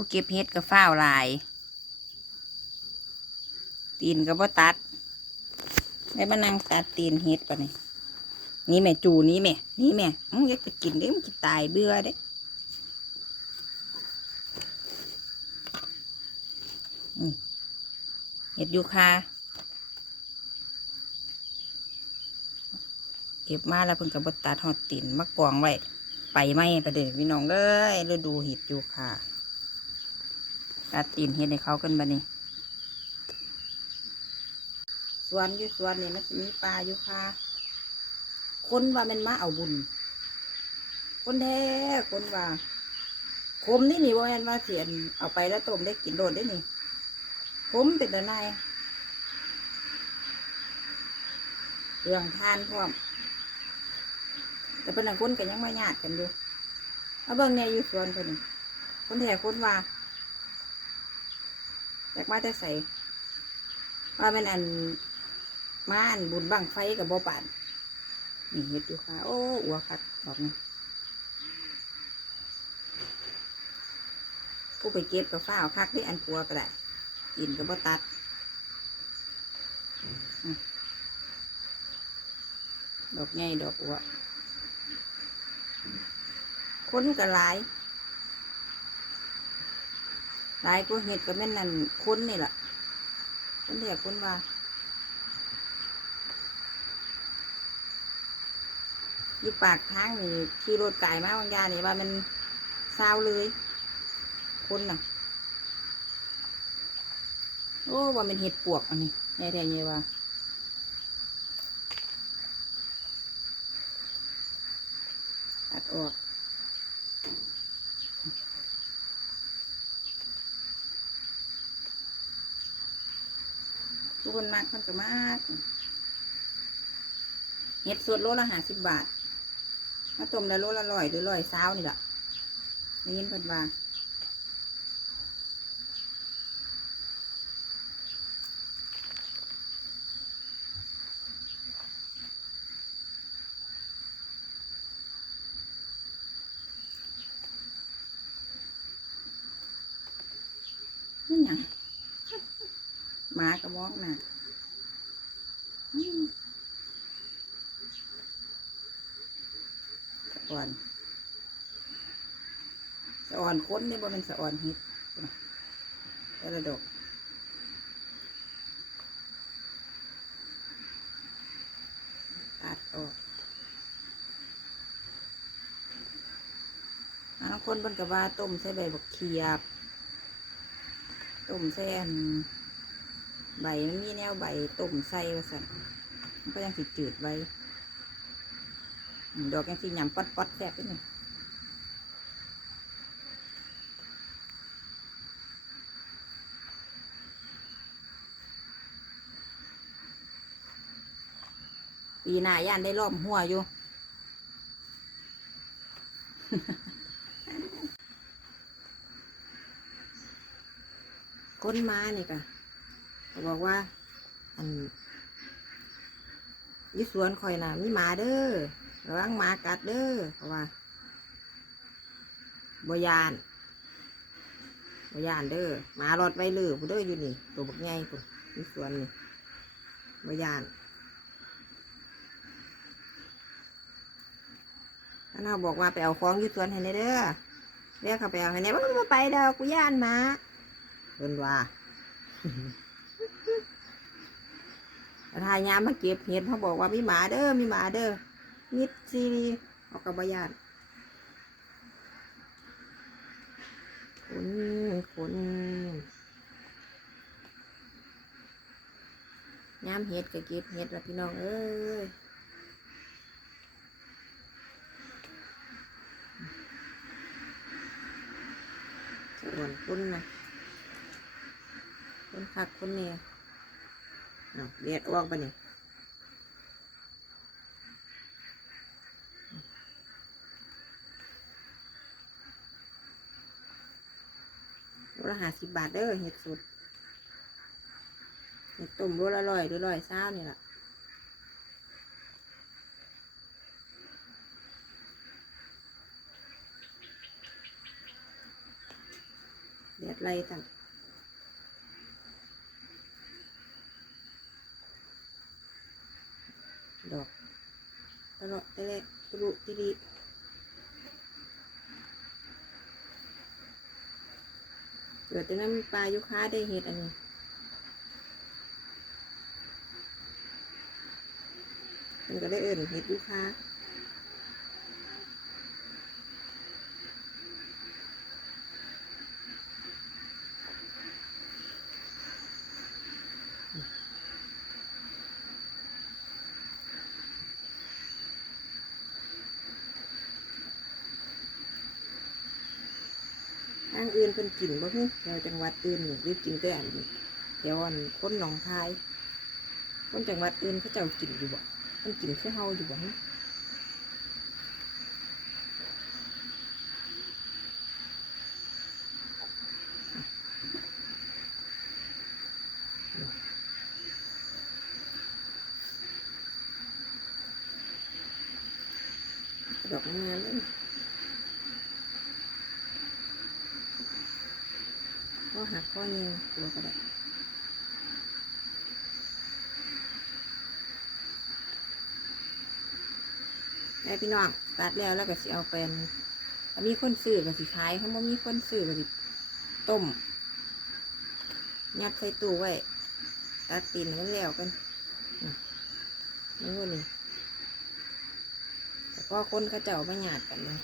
ผู้เก็บเฮ็ดก็ฟ้าวลาย ตีนก็บ่ตัดได้มานั่งตัดตีนเฮ็ดปะนี่นี่แม่จูนี่แม่นี่แม่มึงอยากจะกินเด้มึงจะตายเบื่อเด้เฮ็ดอยู่ค่ะเก็บมาแล้วเพิ่นก็บ่ตัดหอดตีนมากองไว้ ไปไหมประเดี๋ยวพี่น้องเอ้ยฤดูเห็ดอยู่ค่ะ ตัดตีนเห็ดให้เขากันบ้านี้สวนอยู่สวนนี่มันมีปลาอยู่ค่ะ คนว่ามันมาเอาบุญ คนแท้คนว่าคมนี่นี่ว่าแม่นว่าเสียนเอาไปแล้วต้มได้กินโดดได้นี่คมเป็นแต่นายเรื่องทานพร้อมแต่เป็นนังคนกันยังไม่ญาติกันอยู่เอาเบิ่งเนี่ยอยู่สวนเพิ่นนี่คนแท้คนว่า จากมาแต่ใส่ว่ามันอันม่านบุญบังไฟกับบ่ปานนี่เฮ็ดอยู่ค่ะ โอ้อัวคัดดอกนี่ผู้ไปเก็บกับฝ้าวคักที่อันปัวก็ได้กินกับบ่ตัดดอกใหญ่ดอกอัวคนก็หลาย หลายก็เห็ดก็แม่นนั่นค้นนี่แหละค้นเดียกคนว่าอยู่ปากทางนี่ขี่รถไก่มาบางยานี่ว่ามันเศร้าเลยคนน่ะ โอ้ว่ามันเห็ดปวกอันนี้แน่แท้เนี่ยว่าตัดออก ทุกคนมากคนก็มากเห็ดสดโลละห้าสิบบาทมาต้มแล้วโลละร้อยหรือร้อยเศร้านี่แหละได้ยินเพิ่นว่านี่หยัง หมากระบอกน่ะสะอ่อนสะอ่อนค้นนี่บ่เป็นสะอ่อนเห็ดแต่ละดกตัดออกอันนั้นคนเพิ่นก็ว่าต้มใส่ใบบักเขียบต้มใส่อัน ใบมันมีแนวใบต้มใส่ว่าสันมันก็ยังสิจืดไว้ ดอกยังสิยำป๊อดป๊อดแซ่บไปหนึ่งปีหน้าย่านได้รอบหัวอยู่คนมานี่กะ บอกว่า อันยี่สวนคอยนะมีหมาเด้อระวังหมากัดเด้อเพราะว่าบยานบยานเด้อหมารอดไว้เลยผู้เด้ออยู่นี่ ตัวบักใหญ่ตัวยี่สวนนี่บยานท่านเราบอกว่าไปเอาของยี่สวนให้ในเด้อเรียกเขาไปเอาให้ในว่ามันบ่ไปเด้อกูย่านหมาเพิ่นว่า ทายยามมาเก็บเห็ดเขาบอกว่ามีหมาเด้อมีหมาเด้อมิดซีรีออกกับบยานคนคนยามเห็ดก็เก็บเห็ดละพี่น้องเอ้ยส่วนคนนะคนคักคนเนี่ย เอาเลียดออกไปนี่โลละห้าสิบบาทเด้อเห็ดสดเห็ดต้มโลละร้อยหรือร้อยเศร้านี่แหละแดดไล่ต่ำ ดอกตะเลาะตะเละตุลุติริเกิดแต่น้ำปลายุค้าได้เห็ดอันนี้มันก็ได้เอิ่นเห็ดยุค้า ทางอื่นเพิ่นกินบ่ฮึแถวจังหวัดอื่นหรือกินแต่อันนี้แถวอันคนหนองคาย คนจังหวัดอื่นเขาเจ้ากินอยู่บ่เพิ่นกินคือเฮาอยู่บ่ฮึดอกงามเลย ก็หักข้อยิงตัวก็ได้แม่พี่น้องตัดแล้วแล้วก็สิเอาเป็นมีคนซื้อก็สิขายถ้าบ่มีคนซื้อก็สิต้มยัดใส่ตู้ไว้ตัดตีนมันแล้วกันนี่นี่พวกนี้แต่ก็คนเขาเจ้าไม่หยาดกันเลย